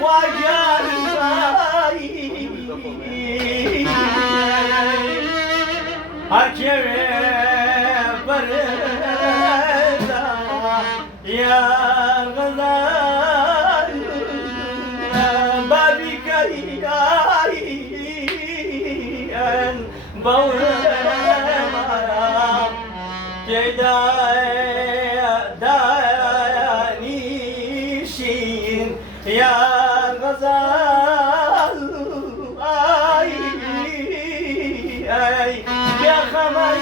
خواجه هر کی بردا یار غزال بابی کیان باورم دانیشین یار غزال ای یا خمای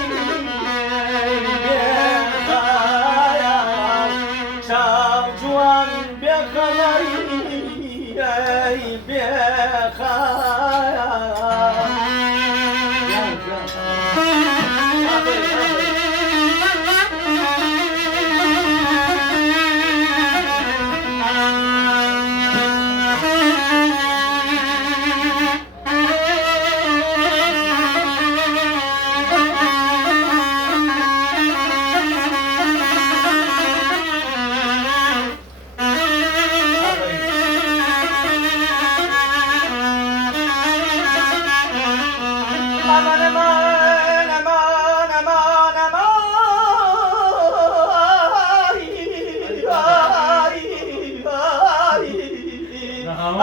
جوان بخمای aman aman aman aman aman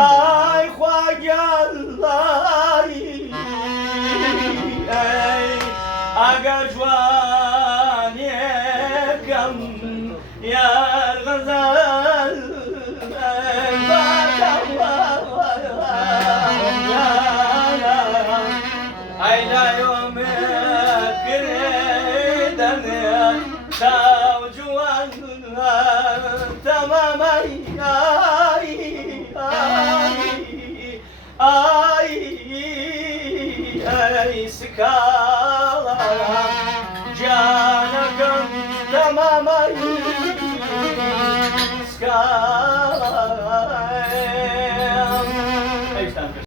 ay khwaja ay aga jwanekam ya ghazal ayla yom kiredan tav juan tamam ay sika